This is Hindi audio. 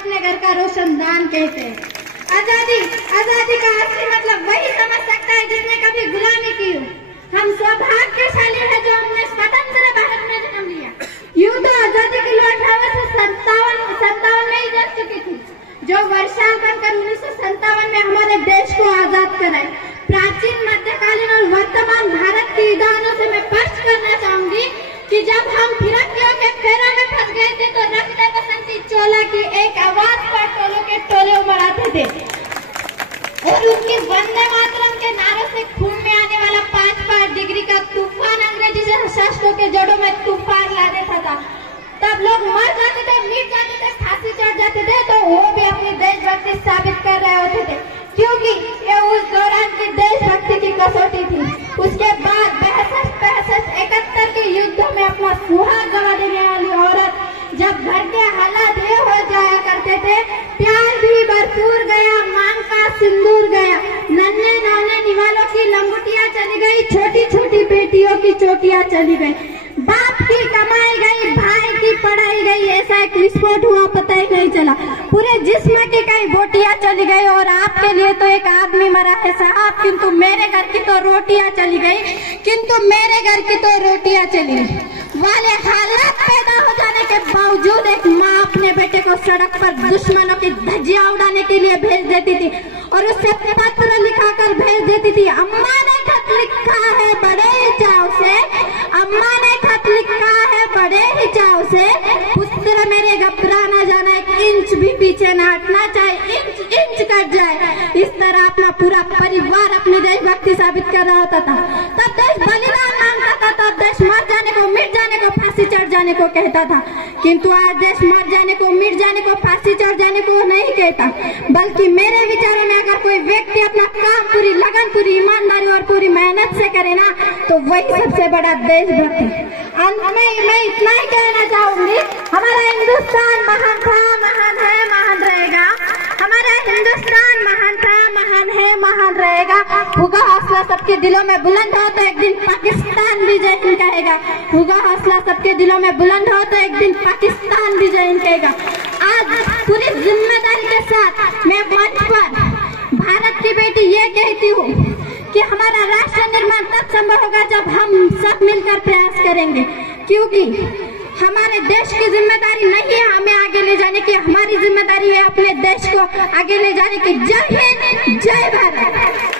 अपने घर का रोशनदान कहते हैं। आजादी का असली मतलब वही समझ सकता है जिसने कभी गुलामी की हो। हम सौभाग्यशाली है जो हमने स्वतंत्र भारत में जन्म लिया। यूं तो आजादी की लौटावे से 57 में ही जल चुकी थी, जो वर्षाल बनकर 1957 में हमारे देश को आजाद कराए। प्राचीन, मध्यकालीन और वर्तमान भारत की विधानों से मैं स्पष्ट करना चाहूंगी कि जब हम फिरंगियों के फेरा में फंस गए थे तो रखते बसंती चोला की एक आवाज पर टोलों के टोले उमड़ाते थे और उनकी वंदे मातरम के नारों से खून में आने वाला 5 डिग्री का तूफान अंग्रेजी शासकों के जड़ों में तूफान ला देता था। तब लोग मर जाते थे, मिट जाते थे, फांसी चढ़ जाते थे, तो वो भी अपनी देशभक्ति साबित कर रहे होते थे, क्योंकि ये उस दौरान की देशभक्ति की कसौटी थी। उसके बाद 62-71 के युद्धों में अपना सुहाग गंवा देने वाली औरत जब घर के हालात ये हो जाया करते थे, प्यार भी भरपूर गया, मांग का सिंदूर गया, नन्हे नौने निवालों की लंगोटियां चली गई, छोटी छोटी बेटियों की चोटियां चली गई, बाप की कमाई गई, भाई की पढ़ाई गई, ऐसा एक विस्फोट हुआ पता ही नहीं चला, पूरे जिस्म की कई बोटियां चली गई और आपके लिए तो एक आदमी मरा है साहब, किंतु मेरे घर की तो रोटियां चली गई, किंतु मेरे घर की तो रोटियां चली गई वाले हालात पैदा हो जाने के बावजूद एक माँ अपने बेटे को सड़क पर दुश्मनों की धज्जियां उड़ाने के लिए भेज देती थी और उससे पत्र लिखाकर भेज देती थी। अम्मा ने खत लिखा है बड़े ही चाव से, अम्मा ने खत लिखा है बड़े ही चाव से, पुत्र मेरे घबरा न जाना, 1 इंच भी पीछे न हटना, चाहे इंच कट जाए। इस तरह अपना पूरा परिवार अपनी देशभक्ति साबित कर रहा होता था। तब देश बलिदान मांगता था, तब देश मर जाने को, मिट जाने को, फांसी चढ़ जाने को कहता था, किंतु आज देश मर जाने को, मिट जाने को, फांसी चढ़ जाने को नहीं कहता, बल्कि मेरे विचारों में अगर कोई व्यक्ति अपना काम पूरी लगन, पूरी ईमानदारी और पूरी मेहनत से करे ना, तो वही सबसे बड़ा देशभक्त है। अंत में मैं इतना ही कहना चाहूंगी, हमारा हिंदुस्तान महान था, महान है, महान रहेगा। हमारा हिंदुस्तान महान था, महान है, महान रहेगा। होगा हौसला सबके दिलों में बुलंद हो तो एक दिन पाकिस्तान भी जय हिंद कहेगा। होगा हौसला सबके दिलों में बुलंद हो तो एक दिन पाकिस्तान भी जय हिंद कहेगा। आज पूरी जिम्मेदारी के साथ मैं मंच पर भारत की बेटी ये कहती हूँ कि हमारा राष्ट्र निर्माण तब संभव होगा जब हम सब मिलकर प्रयास करेंगे, क्योंकि हमारे देश की जिम्मेदारी नहीं है हमें आगे ले जाने की, हमारी जिम्मेदारी है अपने देश को आगे ले जाने की। जय हिंद, जय भारत।